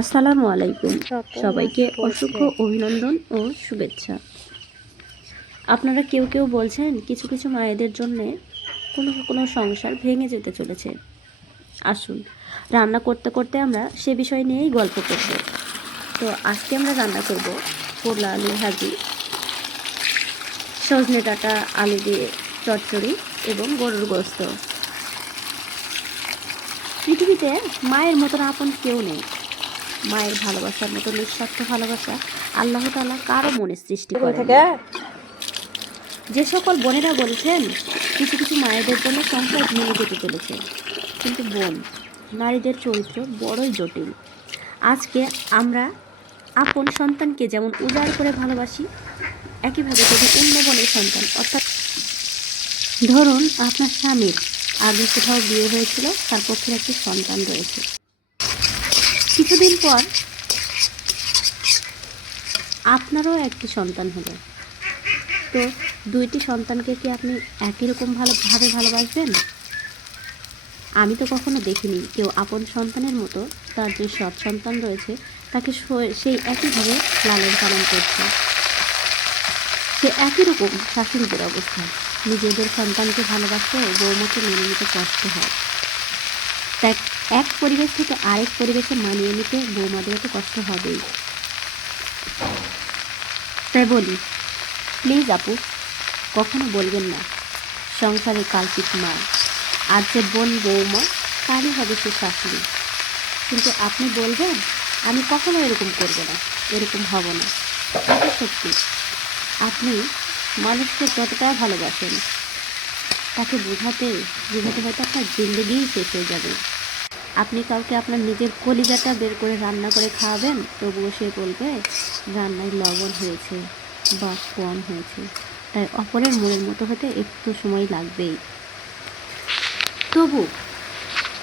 আসসালামু আলাইকুম। সবাইকে অসংখ্য অভিনন্দন ও শুভেচ্ছা। আপনারা কেউ কেউ বলছেন কিছু কিছু মায়েদের জন্যে কোনো কোনো সংসার ভেঙে যেতে চলেছে। আসুন রান্না করতে করতে আমরা সে বিষয় নিয়েই গল্প করব। তো আজকে আমরা রান্না করব পোলা আলু ভাজি সজনে ডাঁটা আলু দিয়ে চচ্চড়ি এবং গরুর গোস্ত। পৃথিবীতে মায়ের মতন আপন কেউ নেই। মায়ের ভালোবাসার মতো নিঃস্বার্থ ভালোবাসা আল্লাহ তালা কারও মনে সৃষ্টি করে যে সকল বোনেরা বলছেন কিছু কিছু মায়েদের জন্য সংসার ভেঙে যেতে চলেছে। কিন্তু বোন নারীদের চরিত্র বড়ই জটিল। আজকে আমরা আপন সন্তানকে যেমন উজাড় করে ভালোবাসি একইভাবে যদি অন্য বোনের সন্তান অর্থাৎ ধরুন আপনার স্বামীর আগে কোথাও বিয়ে হয়েছিল তার পক্ষের একটি সন্তান রয়েছে। কিছুদিন পর আপনারও একটি সন্তান হলো। তো দুইটি সন্তানকে কি আপনি একই রকম ভালোভাবে ভালোবাসবেন? আমি তো কখনো দেখিনি কেউ আপন সন্তানের মতো তার যে সৎ সন্তান রয়েছে তাকে সেই একইভাবে লালন পালন করছে। সে একই রকম শাশুড়িদের অবস্থা। নিজেদের সন্তানকে ভালোবাসতে বৌমাকে মেনে নিতে কষ্ট হয়। তাই এক পরিবেশ থেকে আরেক পরিবেশে মানিয়ে নিতে বৌমাদের তো কষ্ট হবেই। তাই বলি, প্লিজ আপু, কখনো বলবেন না সংসারে কাল্পিক মা আর যে বোন বৌমা, তারই হবে সে শাশুড়ি। কিন্তু আপনি বলবেন, আমি কখনো এরকম করব না, এরকম হব না। এটা সত্যি আপনি মানুষকে যতটা ভালোবাসেন, তাকে বোঝাতে বোঝাতে হয়তো আপনার জিন্দগিই শেষ হয়ে যাবে। আপনি কাউকে আপনার নিজের কলিজাটা বের করে রান্না করে খাওয়াবেন, তবুও সে বলবে, রান্নায় লবণ হয়েছে বা কম হয়েছে। তাই অপরের মনের মতো হতে একটু সময় লাগবেই। তবু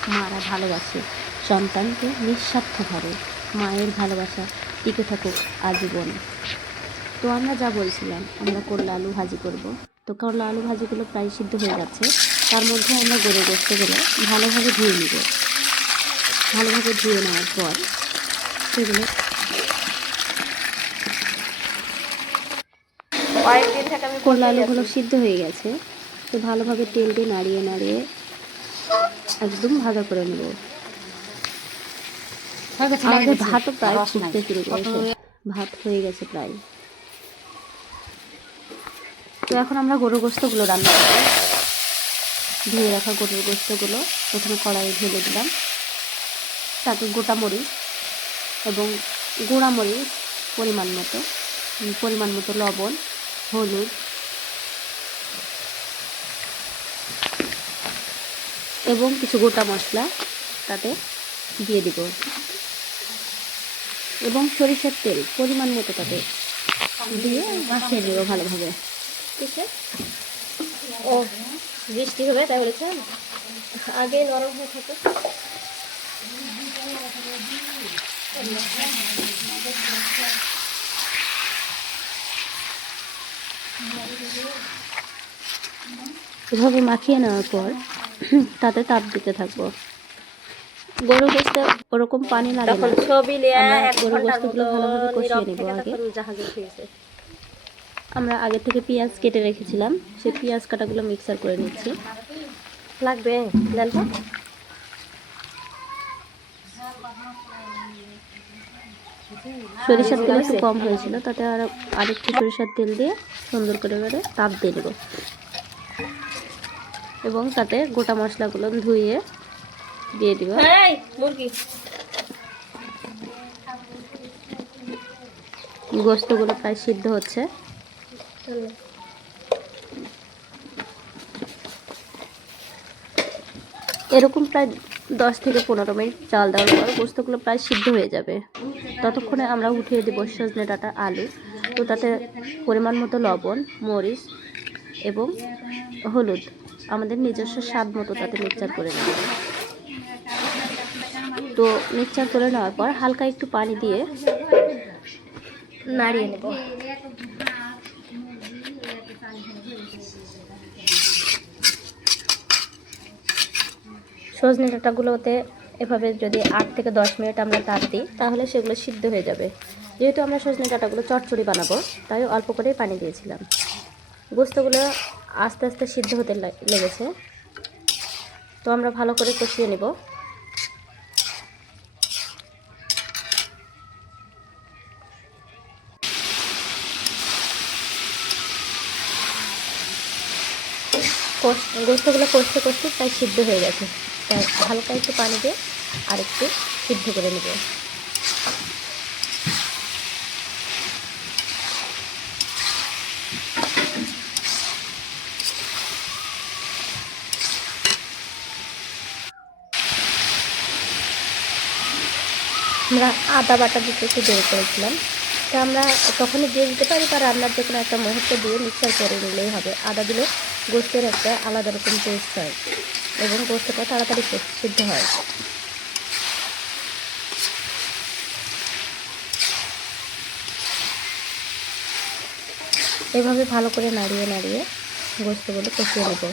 মারা ভালোবাসে, সন্তানকে নিঃস্বার্থভাবে মায়ের ভালোবাসা টিকে থাকুক আজীবন। তো আমরা যা বলছিলাম, আমরা করলা আলু ভাজি করব? তো করলা আলু ভাজিগুলো প্রায় সিদ্ধ হয়ে যাচ্ছে তার মধ্যে আমরা গড়ে গেলে ভালোভাবে ধুয়ে নিব। ভালোভাবে ধুয়ে নেওয়ার পর সেগুলো করলা আলুগুলো সিদ্ধ হয়ে গেছে। তো ভালোভাবে তেল দিয়ে নাড়িয়ে নাড়িয়ে একদম ভাজা করে নেব। আমাদের ভাতও প্রায় ফুটতে শুরু করেছে। ভাত হয়ে গেছে প্রায়। তো এখন আমরা গরুর গোস্তগুলো রান্না করব। ধুয়ে রাখা গরুর গোস্তগুলো প্রথমে কড়াইয়ে ঢেলে দিলাম। তাতে গোটা মরিচ এবং গুঁড়া মরিচ পরিমাণ মতো পরিমাণ মতো লবণ, হলুদ এবং কিছু গোটা মশলা তাতে দিয়ে দিব। এবং সরিষার তেল পরিমাণ মতো তাতে দিয়ে মাখিয়ে নেব ভালোভাবে। কিসে ও, বৃষ্টি হবে তাই বলেছেন? আগে নরম হয়ে থাকে। এভাবে মাখিয়ে নেওয়ার পর তাতে তাপ দিতে থাকব। গরু গোস্তে ওরকম পানি লাগে তখন না গরু গোস্তগুলো ভালোভাবে কষিয়ে নেব আগে। আমরা আগে থেকে পেঁয়াজ কেটে রেখেছিলাম সেই পেঁয়াজ কাটাগুলো মিক্সার করে নিচ্ছি। লাগবে দেন তো। সরিষার তেল একটু কম হয়েছিল তাতে আর আরেকটু সরিষার তেল দিয়ে সুন্দর করে এবারে তাপ দিয়ে দেবো। এবং তাতে গোটা মশলাগুলো ধুয়ে দিয়ে দিব। গোস্তগুলো প্রায় সিদ্ধ হচ্ছে। এরকম প্রায় দশ থেকে পনেরো মিনিট চাল দেওয়ার পর পোস্তগুলো প্রায় সিদ্ধ হয়ে যাবে। ততক্ষণে আমরা উঠিয়ে দেবো সজনে ডাটা আলু। তো তাতে পরিমাণ মতো লবণ, মরিচ এবং হলুদ। আমাদের নিজস্ব স্বাদ মতো তাতে মিক্সচার করে নেব। তো মিক্সচার করে নেওয়ার পর হালকা একটু পানি দিয়ে নাড়িয়ে নেব। সজনে ডাঁটাগুলোতে এভাবে যদি আট থেকে দশ মিনিট আমরা তাপ দিই, তাহলে সেগুলো সিদ্ধ হয়ে যাবে। যেহেতু আমরা সজনে ডাঁটাগুলো চটচড়ি বানাবো, তাই অল্প করেই পানি দিয়েছিলাম। গোস্তগুলো আস্তে আস্তে সিদ্ধ হতে লাগ- লেগেছে। তো আমরা ভালো করে কষিয়ে নেব। গোস্তগুলো কষতে কষতে প্রায় সিদ্ধ হয়ে গেছে। তাই হালকা একটু পানি দিয়ে আর একটু সিদ্ধ করে নেব। আমরা আদা বাটা দিতে একটু দেরি করেছিলাম। তো আমরা তখনই দিয়ে দিতে পারি বা রান্নার যে কোনো একটা মুহূর্তে দিয়ে মিক্সার করে নিলেই হবে। আদা দিলে গোস্তের একটা আলাদা রকম টেস্ট হয়। এবং গোস্তটা তাড়াতাড়ি সিদ্ধ হয়। এভাবে ভালো করে নাড়িয়ে নাড়িয়ে গোস্তগুলো কষিয়ে নেব।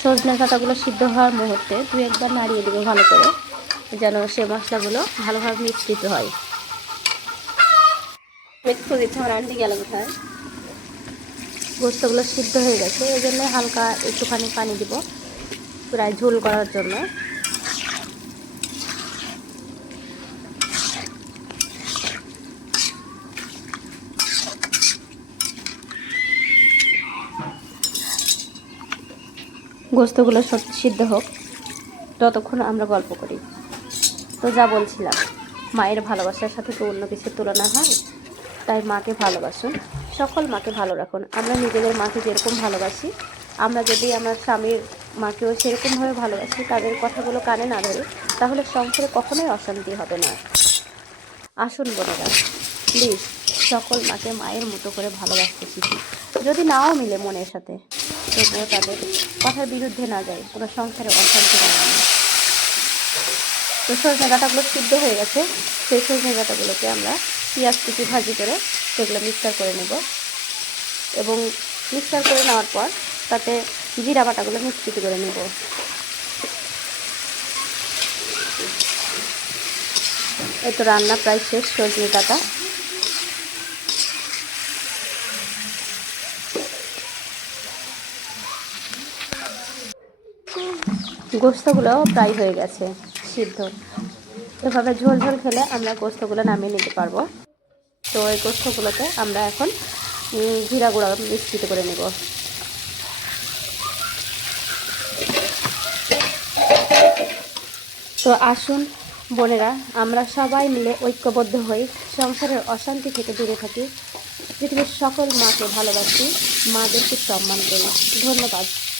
সজনে ডাঁটাগুলো সিদ্ধ হওয়ার মুহূর্তে দু একবার নাড়িয়ে দেবে ভালো করে। যেন সে মশলাগুলো ভালোভাবে মিশ্রিত হয়। একটু দিচ্ছে আমার আন্টি গেল কোথায়? গোস্তগুলো সিদ্ধ হয়ে গেছে, এই জন্য হালকা একটুখানি পানি দিব প্রায় ঝোল করার জন্য। গোস্তগুলো সত- সিদ্ধ হোক, ততক্ষণ আমরা গল্প করি। তো যা বলছিলাম, মায়ের ভালোবাসার সাথে তো অন্য কিছুর তুলনা হয়, তাই মাকে ভালোবাসুন, সকল মাকে ভালো রাখুন। আমরা নিজেদের মাকে যেরকম ভালোবাসি, আমরা যদি আমার স্বামীর মাকেও সেরকমভাবে ভালোবাসি, তাদের কথাগুলো কানে না ধরে, তাহলে সংসারে কখনোই অশান্তি হবে না। আসুন বোনেরা প্লিজ সকল মাকে মায়ের মতো করে ভালোবাসতে শিখি। যদি নাও মিলে মনের সাথে, তবুও তাদের কথার বিরুদ্ধে না যায় কোনো সংসারে অশান্তি না তো সজনে ডাঁটাগুলো সিদ্ধ হয়ে গেছে। সেই সজনে ডাঁটাগুলোকে আমরা পেঁয়াজ কুচি ভাজি করে সেগুলো মিক্সচার করে নেব। এবং মিক্সচার করে নেওয়ার পর তাতে জিরা বাটাগুলো মিশ্রিত করে নেব। এই তো রান্না প্রায় শেষ সজনে ডাঁটা গোস্তগুলো প্রায় হয়ে গেছে। সিদ্ধ। এভাবে ঝোল ঝোল খেলে আমরা গোস্তগুলো নামিয়ে নিতে পারব। তো এই গোস্তগুলোতে আমরা এখন জিরা গুঁড়া মিশ্রিত করে নেব। তো আসুন বোনেরা, আমরা সবাই মিলে ঐক্যবদ্ধ হই, সংসারের অশান্তি থেকে দূরে থাকি, পৃথিবীর সকল মাকে ভালোবাসি, মাদেরকে সম্মান করি। ধন্যবাদ।